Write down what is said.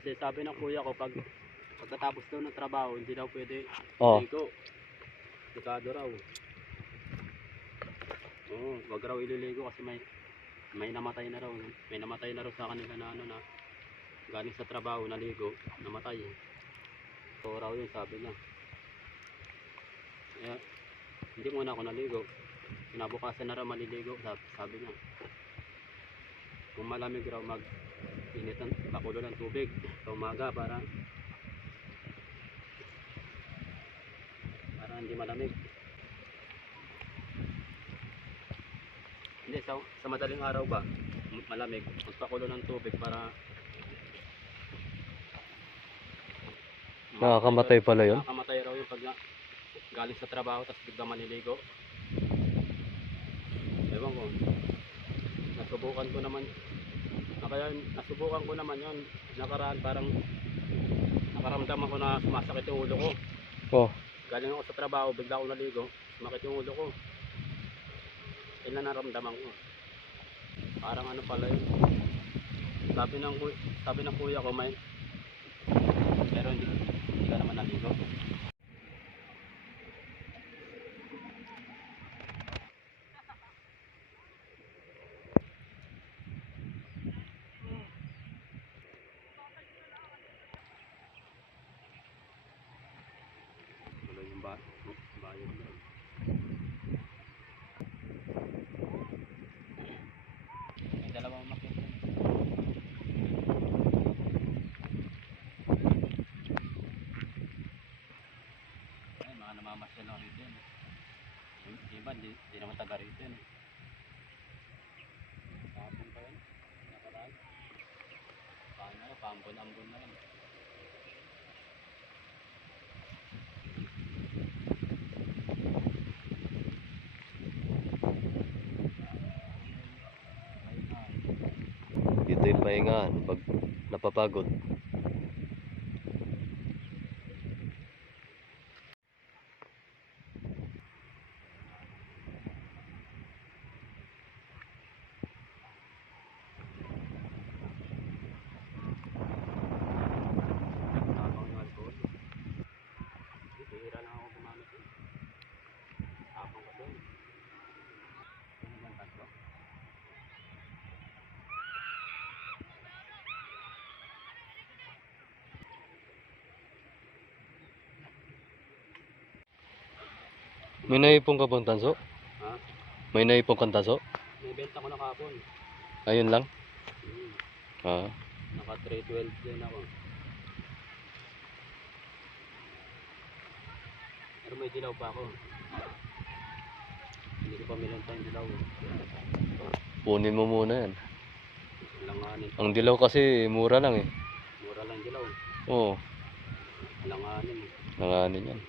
Kasi sabi ng kuya ko, pagkatapos daw ng trabaho, hindi daw pwede Oh. ligo. Dekado raw. Oo, wag raw ililigo kasi may namatay na raw. May namatay na raw sa kanila na ano na galing sa trabaho, naligo, namatay. So raw yun, sabi niya. Kaya, hindi muna ako naligo. Kinabukasan na raw maliligo, sabi niya. Kung malamig raw mag-init ng pakulo ng tubig sa umaga para hindi malamig. Hindi, sa madaling araw ba malamig, magpakulo ng tubig para Nakakamatay pala yun. Nakakamatay raw yung pag galing sa trabaho tapos bigla maniligo. Ewan ko, nasubukan ko naman yun nakaraan, parang nakaramdam ako na sumasakit yung ulo ko. Oh. Galing ako sa trabaho, bigla ako naligo, sumakit yung ulo ko. Yun na naramdaman ko. Parang ano pala yun, sabi ng kuya ko pero hindi ka naman naligo. Wala yung bayad na. May dalawang makit. Ay, mga namamasyal lang rito yun. Iba, di naman taga rito yun. Tapon pa yun. Nakaraan. Paano, paambon-ambon na yun. Dito yung pahingahan pag napapagod. Tapang yung alcohol. Bihira lang ako gumamit yun. Tapang ko doon. Ano ba ang tatlo? May naipong ka bang tanso? Ha? May naipong kang tanso? May benta ko na kapon. Ayun lang? Naka 312 din ako. Pero may dilaw pa ako. Hindi ko pa milanta yung dilaw. Punin mo muna yan. Alanganin. Ang dilaw kasi mura lang eh. Mura lang dilaw. Oo. Alanganin. Nanganin yan.